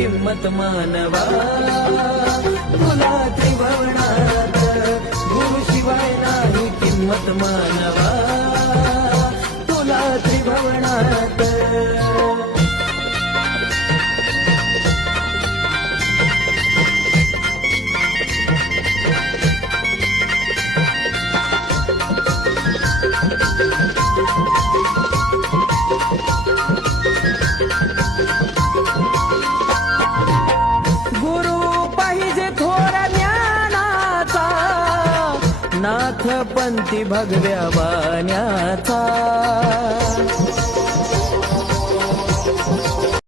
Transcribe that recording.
किंमत मानवा, तुला त्रिभुवनात गुरुशिवाय नाही किंमत मानवा, तुला त्रिभुवनात. नाथ पंथी भगव्या वाण्याचा,